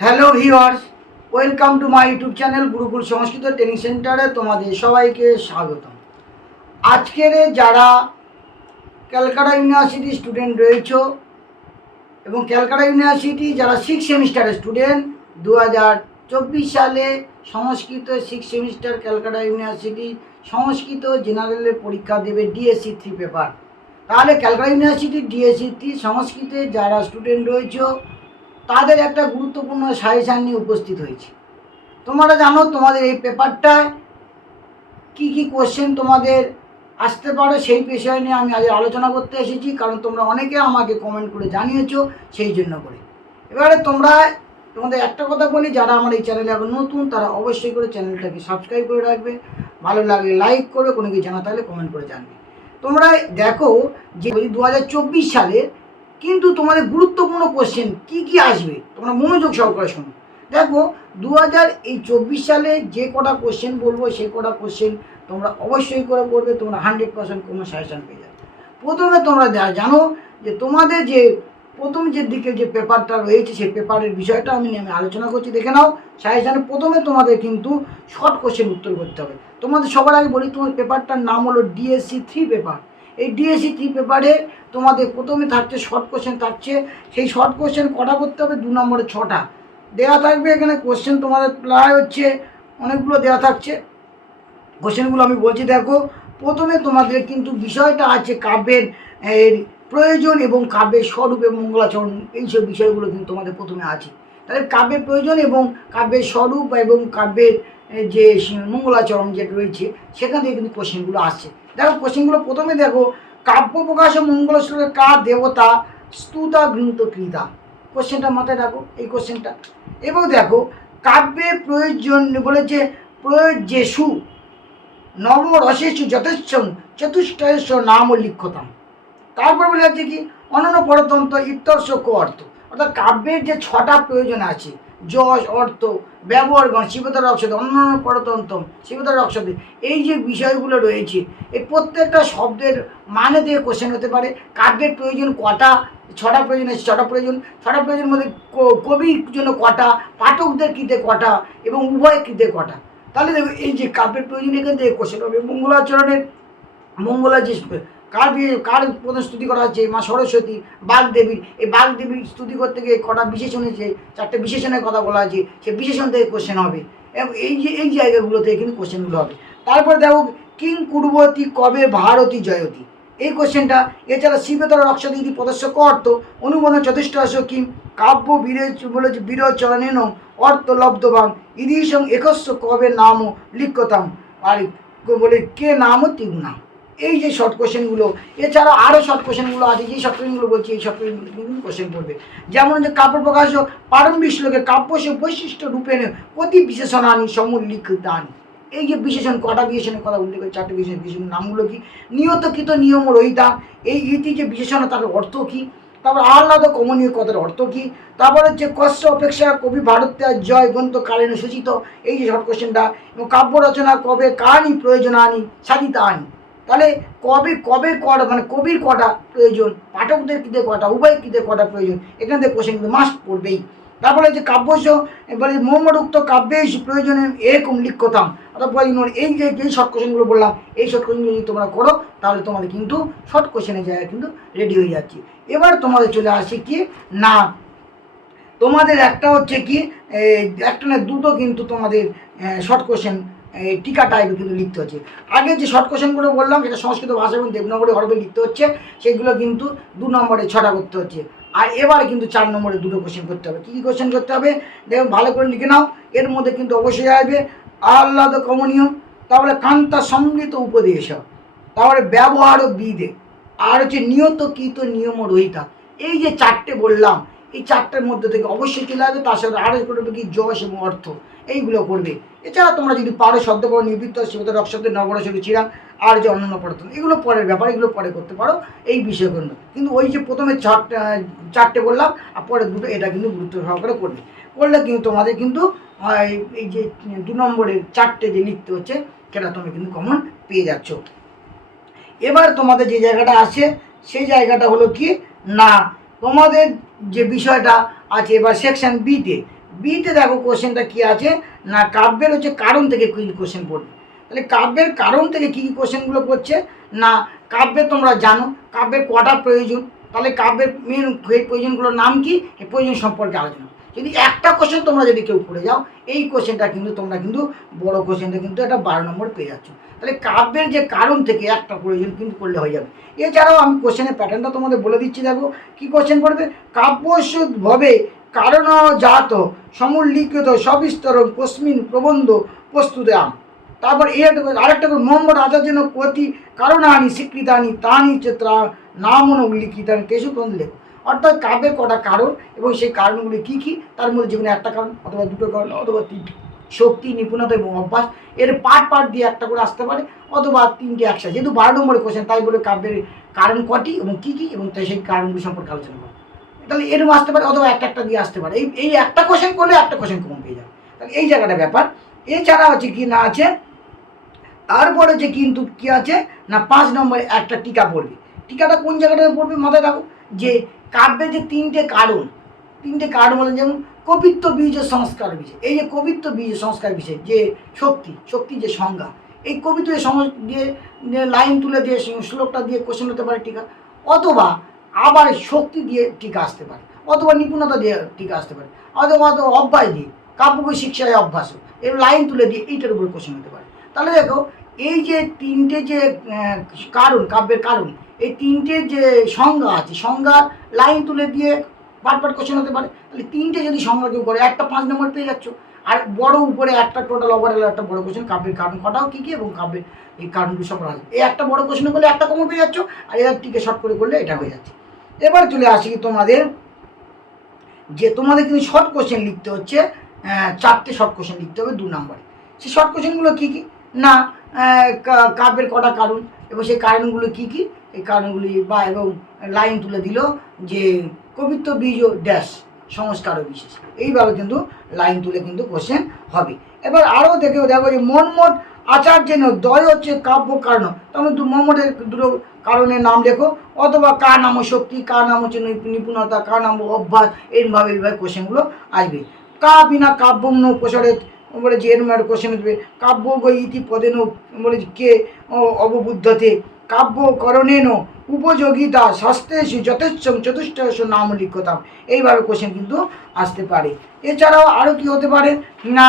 Hello viewers, welcome to my YouTube channel Gurukul Sanskrit training সেন্টারে তোমাদের সবাইকে স্বাগতম। আজকের যারা ক্যালকাটা ইউনিভার্সিটি স্টুডেন্ট রয়েছে এবং ক্যালকাটা ইউনিভার্সিটি যারা 6 সেমিস্টারের স্টুডেন্ট 2024 সালে সংস্কৃত 6 সেমিস্টার ক্যালকাটা ইউনিভার্সিটি সংস্কৃত জেনারেলের পরীক্ষা দেবে ডিএসসি 3 পেপার। তাহলে ক্যালকাটা ইউনিভার্সিটি ডিএসসি 3 সংস্কৃতে যারা স্টুডেন্ট রয়েছে তাদের একটা গুরুত্বপূর্ণ সাজেশান নিয়ে উপস্থিত হয়েছে। তোমরা জানো তোমাদের এই পেপারটায় কি কি কোশ্চেন তোমাদের আসতে পারে সেই বিষয় নিয়ে আমি আজ আলোচনা করতে এসেছি, কারণ তোমরা অনেকে আমাকে কমেন্ট করে জানিয়েছো, সেই জন্য করে। এবারে তোমাদের একটা কথা বলি, যারা আমার এই চ্যানেলে এখন নতুন তারা অবশ্যই করে চ্যানেলটাকে সাবস্ক্রাইব করে রাখবে, ভালো লাগলে লাইক করে, কোনো কিছু জানা তাহলে কমেন্ট করে জানবে। তোমরা দেখো যে 2024 সালের কিন্তু তোমাদের গুরুত্বপূর্ণ কোশ্চেন কি কি আসবে, তোমরা মনোযোগ সহকারে শোনো। দেখো 2024 সালে যে কটা কোশ্চেন বলবো সেই কটা কোশ্চেন তোমরা অবশ্যই করে পড়বে, তোমরা 100% কোনো সাজেশান পেয়ে যাবে। প্রথমে তোমরা জানো যে তোমাদের যে প্রথম যে দিকে যে পেপারটা রয়েছে সেই পেপারের বিষয়টা আমি আলোচনা করছি, দেখে নাও। সাজেশানে প্রথমে তোমাদের কিন্তু শর্ট কোশ্চেন উত্তর করতে হবে। তোমাদের সবার আগে বলি, তোমার পেপারটার নাম হলো ডিএসসি 3 পেপার। এই ডিএসসি 3 পেপারে তোমাদের প্রথমে থাকছে শর্ট কোশ্চেন থাকছে। সেই শর্ট কোশ্চেন কটা করতে হবে? 2 নম্বরে 6টা দেওয়া থাকবে। এখানে কোশ্চেন তোমাদের প্রায় হচ্ছে অনেকগুলো দেওয়া থাকছে। কোশ্চেনগুলো আমি বলছি, দেখো। প্রথমে তোমাদের কিন্তু বিষয়টা আছে কাব্যের প্রয়োজন এবং কাব্যের স্বরূপ এবং মঙ্গলাচরণ, এইসব বিষয়গুলো কিন্তু তোমাদের প্রথমে আছে। তাহলে কাব্যের প্রয়োজন এবং কাব্যের স্বরূপ এবং কাব্যের যে মঙ্গলাচরণ যেটা রয়েছে সেখান থেকে কিন্তু কোশ্চেনগুলো আসছে। দেখো কোশ্চেনগুলো প্রথমে দেখো, কাব্য প্রকাশ ও মঙ্গলেশ্বরে কার দেবতা স্তুতা ঘৃণত ক্রীতা। কোশ্চেনটা মাথায় রাখো, এই কোশ্চেনটা। এবং দেখো কাব্যের প্রয়োজন বলেছে প্রয়োজ্যেষু নবরসেষু যথেচ্ছ চতুষ্টয়েষ নাম লিখ্যতাম। তারপর বলে যাচ্ছে কি অনন্য পরতন্ত্র ইত্যর্থ অর্থ, অর্থাৎ কাব্যের যে 6টা প্রয়োজন আছে, যশ, অর্থ, ব্যবহারগণ, শিবতার রক্ষতে, অন্যান্য পরতন্ত্র, শিবতার রক্ষতে, এই যে বিষয়গুলো রয়েছে এই প্রত্যেকটা শব্দের মানে দিয়ে কোশ্চেন হতে পারে। কাব্যের প্রয়োজন কটা? 6টা প্রয়োজন আছে, 6টা প্রয়োজন। 6টা প্রয়োজনের মধ্যে কবির জন্য কটা, পাঠকদের কীতে কটা এবং উভয় কীতে কটা। তাহলে দেখো এই যে কাব্যের প্রয়োজন এখান থেকে কোশ্চেন হবে। মঙ্গলাচরণের মঙ্গলা যে কার প্রধান স্তুতি করা হচ্ছে? মা সরস্বতী, বাগদেবীর। এই বাগদেবীর স্তুতি করতে গিয়ে কটা বিশেষণ হয়েছে, 4টে বিশেষণের কথা বলা আছে, সেই বিশেষণ থেকে কোশ্চেন হবে। এবং এই জায়গাগুলো থেকে কিন্তু কোশ্চেনগুলো হবে। তারপর দেখো কিং কুর্বতী কবে ভারতী জয়তী, এই কোশ্চেনটা। এছাড়া শিবতর রক্ষতে ইতি পদস্য অর্থ অনুবোধন যথেষ্ট কিম কাব্য বলেছে বিরচরণেন অর্থ লব্ধবান ইদিসং একস্য কবে নাম লিখ্যতাম, আর বলে কে নাম তিগুণা। এই যে শর্ট কোশ্চেনগুলো, এছাড়া আরও শর্ট কোশ্চেনগুলো আছে, যেই শর্ট কোশ্চেনগুলো বলছি এই শর্ট কোশ্চেনগুলো কোশ্চেন পড়বে। যেমন যে কাব্য প্রকাশ প্রারম্ভিক শ্লোকে কাব্যস্য বৈশিষ্ট্য রূপেণ অতি বিশেষণানি সমুল্লিখিতানি। এই যে বিশেষণ, কটা বিশেষণের কথা উল্লেখ করে, 4টে বিশেষণের নামগুলো কি? নিয়তকৃত নিয়ম রহিতা, এই ইতি যে বিশেষণ তার অর্থ কী? তারপর আহ্লাদ কমনীয় কথার অর্থ কী? তারপর হচ্ছে কস্য অপেক্ষা কবি ভারতের জয় গ্রন্থ কালীন সূচিত, এই যে শর্ট কোশ্চেনটা। এবং কাব্য রচনা কবে কানি প্রয়োজন আনি সাধিতা আনি, তাহলে কবে কটা মানে কবির কটা প্রয়োজন, পাঠকদের কীতে কটা, উভয় কীতে কটা প্রয়োজন, এখান থেকে কোশ্চেন কিন্তু মাস্ট পড়বেই। তারপরে যে কাব্যস্য বলে মোহাম্মদুক্ত কাব্যেশ প্রয়োজনে এরকম লিখ্যতাম, অর্থাৎ এই যে শর্ট কোশ্চেনগুলো বললাম, এই শর্ট কোশ্চেনগুলো যদি তোমরা করো তাহলে তোমাদের কিন্তু শর্ট কোশ্চেনের জায়গায় কিন্তু রেডি হয়ে যাচ্ছে। এবার তোমাদের চলে আসে কি না, তোমাদের একটা হচ্ছে কি একটা না দুটো কিন্তু তোমাদের শর্ট কোশ্চেন টিকা টাইপে কিন্তু লিখতে হচ্ছে। আগে যে শর্ট কোশ্চেনগুলো বললাম যেটা সংস্কৃত ভাষা এবং দেবনাগরী হরফে লিখতে হচ্ছে, সেগুলো কিন্তু 2 নম্বরে 6টা করতে হচ্ছে। আর এবার কিন্তু 4 নম্বরে 2টো কোশ্চেন করতে হবে। কী কী কোশ্চেন করতে হবে দেখো, ভালো করে লিখে নাও। এর মধ্যে কিন্তু অবশ্যই আসবে আহ্লাদ কমনীয়, তারপরে কান্তা সমৃত উপদেশ, তারপরে ব্যবহার বিদে, আর হচ্ছে নিয়তকৃত নিয়ম রহিতা। এই যে 4টে বললাম, এই 4টার মধ্যে থেকে অবশ্যই চলে আসবে। তার সাথে আরও করবে কি যশ এবং অর্থ, এইগুলো করবে। এছাড়া তোমরা যদি পারো শব্দকরণ নিবৃত্ত শিবতার রক্ষতে নবরসের চিরাং আর যে অন্যান্য পদার্থ, এগুলো পরের ব্যাপার, এগুলো পরে করতে পারো এই বিষয়গুলো। কিন্তু ওই যে প্রথমে 4টে বললাম আর পরে 2টো, এটা কিন্তু গুরুত্ব সহকারে করবে। করলে কিন্তু তোমাদের কিন্তু এই যে 2 নম্বরের 4টে যে লিখতে হচ্ছে সেটা তুমি কিন্তু কমন পেয়ে যাচ্ছ। এবার তোমাদের যে জায়গাটা আছে সেই জায়গাটা হলো কি না, তোমাদের যে বিষয়টা আছে এবার সেকশন বিতে দেখো কোশ্চেনটা কি আছে না, কাব্যের হচ্ছে কারণ থেকে কোশ্চেন পড়বে। তাহলে কাব্যের কারণ থেকে কী কী কোশ্চেনগুলো পড়ছে না, কাব্যে তোমরা জানো কাব্যের কটা প্রয়োজন, তাহলে কাব্যের মেন প্রয়োজনগুলোর নাম কি, এই প্রয়োজন সম্পর্কে আলোচনা। যদি একটা কোশ্চেন তোমরা যদি কেউ পড়ে যাও, এই কোশ্চেনটা কিন্তু তোমরা কিন্তু বড় কোশ্চেনটা কিন্তু একটা 12 নম্বর পেয়ে যাচ্ছ। তাহলে কাব্যের যে কারণ থেকে একটা প্রয়োজন কিন্তু করলে হয়ে যাবে। এছাড়াও আমি কোশ্চেনের প্যাটার্নটা তোমাদের বলে দিচ্ছি, দেখো কী কোশ্চেন পড়বে। কাব্যভাবে কারণ জাত সমুল্লিখিত সবিস্তরণ কস্মিন প্রবন্ধ প্রস্তুতে আম। তারপর আরেকটা করে মোহাম্মদ আচার্যেন কতি কারণানি স্বীকৃতানি তানি চিত্রা নামন উল্লিখিতানি তেসু প্রবন্ধ লেখো। অর্থাৎ কাব্যের কটা কারণ এবং সেই কারণগুলি কী কী, তার মধ্যে যে কোনো একটা কারণ অথবা দুটো কারণ অথবা তিনটি, শক্তি, নিপুণতা এবং অভ্যাস, এর পার্ট দিয়ে একটা করে আসতে পারে অথবা তিনটে একসাথে। যেহেতু 12 নম্বরের কোশ্চেন, তাই বলে কাব্যের কারণ কটি এবং কী কী এবং সেই কারণগুলি সম্পর্কে আলোচনা করো। তাহলে এরকম আসতে পারে অথবা একটা দিয়ে আসতে পারে। এই একটা কোশ্চেন করলে একটা কোশ্চেন কমন পেয়ে যাবে। তাহলে এই জায়গাটা ব্যাপার। এছাড়া হচ্ছে কি না আছে, তারপরে যে কিন্তু কি আছে না 5 নম্বরে একটা টিকা পড়বে। টিকাটা কোন জায়গাটাতে পড়বে মাথায় রাখো, যে কাব্যের যে তিনটে কারণ বলেন, যেমন কবিত্ব বীজ সংস্কার বিষয়। এই যে কবিত্ব বীজ সংস্কার বিষয়, যে শক্তি যে সংজ্ঞা, এই কবিত্ব দিয়ে লাইন তুলে দিয়ে শ্লোকটা দিয়ে কোশ্চেন হতে পারে টিকা, অথবা আবার শক্তি দিয়ে টিকা আসতে পারে, অথবা নিপুণতা দিয়ে টিকা আসতে পারে, অথবা অভ্যাস দিয়ে কাব্যকে শিক্ষায় অভ্যাস, এই লাইন তুলে দিয়ে এইটার উপরে কোশ্চেন হতে পারে। তাহলে দেখো এই যে তিনটে যে কারণ, কাব্যের কারণ, এই তিনটে যে সংজ্ঞা আছে, সংজ্ঞা লাইন তুলে দিয়ে পার্ট কোশ্চেন হতে পারে। তাহলে তিনটে যদি সংজ্ঞা কেউ করে, একটা 5 নম্বর পেয়ে যাচ্ছ। আর বড় উপরে একটা টোটাল ওভারঅল একটা বড় কোশ্চেন, কাব্যের কারণ কটাও কী কী এবং কাব্যের এই কারণগুলো সব আছে। এই একটা বড় কোশ্চেন করলে একটা কমন পেয়ে যাচ্ছ, আর এর টিকে শর্ট করে করলে এটা হয়ে যাচ্ছে। এবার চলে আসি তোমাদের, যে তোমাদের কিন্তু শর্ট কোশ্চেন লিখতে হচ্ছে, 4টে শর্ট কোশ্চেন লিখতে হবে 2 নম্বরে। সেই শর্ট কোশ্চেনগুলো কী কী না, কাব্যের কটা কারণ এবং সেই কারণগুলো কী কী, এই কারণগুলি এবং লাইন তুলে দিল যে কবিত্ব বীজ ও ড্যাশ সংস্কার বিশেষ, এইভাবে কিন্তু লাইন তুলে কিন্তু কোশ্চেন হবে। এবার আরও দেখো যে মনমোট আচার্যেন দ্বয় হচ্ছে কাব্য কারণ, তখন মোহাম্মদের দুটো কারণের নাম লেখো, অথবা কার নাম শক্তি, কার নাম হচ্ছে নিপুণতা, কার নাম অভ্যাস, এইভাবে কোশ্চেনগুলো আসবে। কা বিনা কাব্যম ন প্রসারে বলে যে এরম একটা কোশ্চেন আসবে। কাব্য ইতি পদেন বলে কে অববুদ্ধতে কাব্যকরণেন উপযোগিতা শাস্ত্রেষু যথেচ্ছ চতুষ্টশ নাম লিখতাম, এইভাবে কোশ্চেন কিন্তু আসতে পারে। এছাড়াও আরও কি হতে পারে না,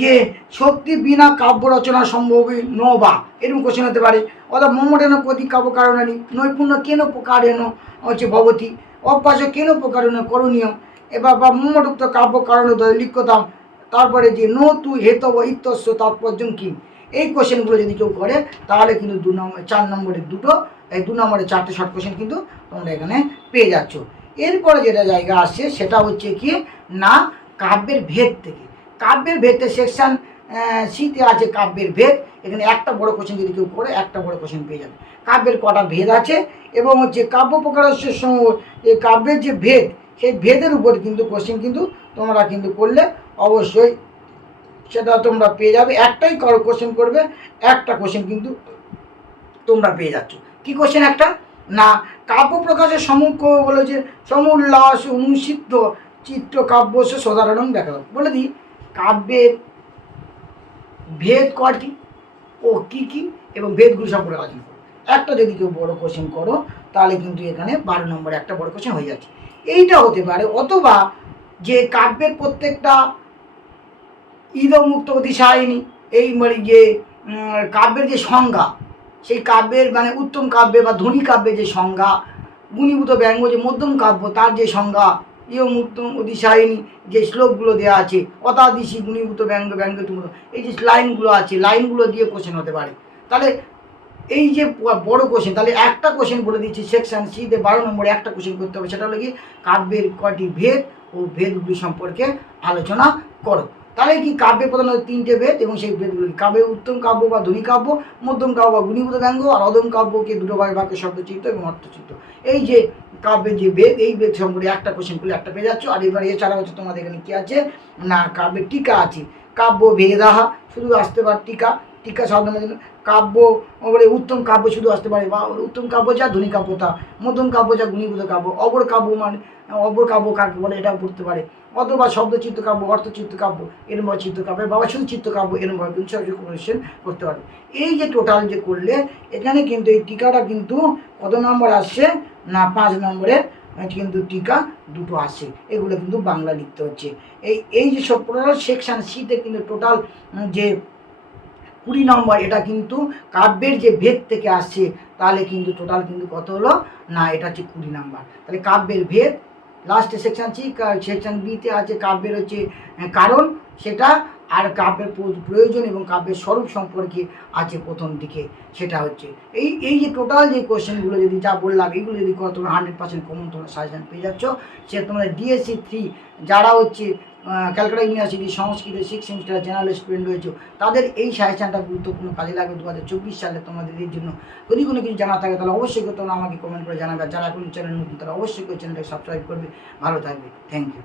যে শক্তি বিনা কাব্য রচনা সম্ভবই বা এরকম কোশ্চেন হতে পারে। অর্থাৎ মোহাম্মদেন কতি কাব্য কারণানি নৈপুণ্য কেন প্রকারেণ হচ্ছে ভবতী অভ্যাস কেন প্রকারেণ করণীয়, এবার বা মোহাম্মদুক্ত কাব্য কারণ লিখতাম। তারপরে যে ন তু হেতব ইত্যস্য তাৎপর্যম কি, এই কোশ্চেনগুলো যদি কেউ করে তাহলে কিন্তু 4 নম্বরের দুটো, এই 2 নম্বরের 4টে শর্ট কোশ্চেন কিন্তু তোমরা এখানে পেয়ে যাচ্ছ। এরপরে যেটা জায়গা আসছে সেটা হচ্ছে কি না, কাব্যের ভেদ থেকে। কাব্যের ভেদে সেকশন সিতে আছে কাব্যের ভেদ, এখানে একটা বড় কোশ্চেন যদি কেউ করে একটা বড় কোশ্চেন পেয়ে যাবে। কাব্যের কটা ভেদ আছে এবং হচ্ছে কাব্য প্রকারের সময় এই কাব্যের যে ভেদ, সেই ভেদের উপর কিন্তু কোশ্চেন কিন্তু তোমরা কিন্তু করলে অবশ্যই সেটা তোমরা পেয়ে যাবে। একটাই কোশ্চেন করবে, একটা কোশ্চেন কিন্তু তোমরা পেয়ে যাচ্ছ। কি কোশ্চেন একটা না, কাব্য প্রকাশের সম্মুখ বলে যে সমুল্লাস অনুসিদ্ধ চিত্র কাব্য সাধারণ দেখা বলে দিই, কাব্যের ভেদ কটি ও কী কী এবং ভেদগুলি সম্পর্কে আলোচনা করো। একটা যদি কেউ বড় কোশ্চেন করো তাহলে কিন্তু এখানে 12 নম্বরে একটা বড় কোশ্চেন হয়ে যাচ্ছে। এইটা হতে পারে, অথবা যে কাব্যের প্রত্যেকটা ইদমুক্ত অতিশায়িনী, এই মানে যে কাব্যের যে সংজ্ঞা, সেই কাব্যের মানে উত্তম কাব্যে বা ধনী কাব্যের যে সংজ্ঞা, গুণীভূত ব্যঙ্গ যে মধ্যম কাব্য তার যে সংজ্ঞা, ইয়ম উত্তম অতিশায়িনী যে শ্লোকগুলো দেওয়া আছে, অতাদিশি গুণীভূত ব্যঙ্গ তুমি, এই যে লাইনগুলো আছে, লাইনগুলো দিয়ে কোশ্চেন হতে পারে। তাহলে এই যে বড় কোশ্চেন, তাহলে একটা কোশ্চেন বলে দিচ্ছি সেকশন সিতে 12 নম্বরে একটা কোশ্চেন করতে হবে, সেটা হলো কি কাব্যের কটি ভেদ ও ভেদগুলি সম্পর্কে আলোচনা করো। তাহলে কি কাব্যের প্রধানত 3টে ভেদ এবং সেই ভেদগুলি কাব্যের উত্তম কাব্য বা ধনী কাব্য, মধ্যম কাব্য বা গুণীভূত ব্যঙ্গ, আর অদম কাব্যকে দুটো বাক্যে শব্দচিত্ত এবং অর্থচিত্ত। এই যে কাব্যের যে ভেদ, এই ভেদ সম্পর্কে একটা কোশ্চেন করলে একটা পেয়ে যাচ্ছ। আর এবার এছাড়া হচ্ছে তোমাদের এখানে কী আছে না, কাব্যের টিকা আছে, কাব্য ভেদাহা শুধু আসতে পারে টিকা, টিকা সাধনের জন্য কাব্য বলে উত্তম কাব্য শুধু আসতে পারে, বা উত্তম কাব্য যা ধনী কাব্য তা, মধ্যম কাব্য যা গুণীভূত কাব্য, অপর কাব্য মানে অপর কাব্য কাকে বলে এটাও পড়তে পারে, অথবা শব্দচিত্র কাব্য, অর্থচিত্র কাব্য, এরমভাবে চিত্রকাব্য, বাবা শুধু চিত্রকাব্য এরমভাবে কিন্তু সব কোয়েশ্চেন করতে পারে। এই যে টোটাল যে করলে এখানে কিন্তু এই টিকাটা কিন্তু কত নম্বর আসছে না 5 নম্বরে কিন্তু টিকা দুটো আসে, এগুলো কিন্তু বাংলা লিখতে হচ্ছে। এই যে সব টোটাল সেকশন সিতে কিন্তু টোটাল যে 20 নম্বর, এটা কিন্তু কাব্যের যে ভেদ থেকে আসছে, তাহলে কিন্তু টোটাল কিন্তু কত হলো না এটা হচ্ছে 20 নম্বর। তাহলে কাব্যের ভেদ লাস্টে সেকশন সি, সেকশন বিতে আছে কাব্যের হচ্ছে কারণ সেটা, আর কাব্যের প্রয়োজন এবং কাব্যের স্বরূপ সম্পর্কে আছে প্রথম দিকে, সেটা হচ্ছে এই যে টোটাল যে কোশ্চেনগুলো যদি যা বললাম এইগুলো যদি করো তোমরা 100% কমন তোমরা সাজেশন পেয়ে যাচ্ছ। সে তোমরা ডিএসসি 3 যারা হচ্ছে ক্যালকাটা ইউনিভার্সিটি সংস্কৃতের 6 সেমিস্টার জেনারেল স্টুডেন্ট রয়েছে, তাদের এই সাজেশনটা গুরুত্বপূর্ণ কাজে লাগবে 2024 সালে তোমাদের এর জন্য। যদি কোনো কিছু জানা থাকে তাহলে অবশ্যই তোমরা আমাকে কমেন্ট করে জানাবে। যারা এখন চ্যানেল নতুন তারা অবশ্যই চ্যানেলটাকে সাবস্ক্রাইব করবে। ভালো থাকবে, থ্যাংক ইউ।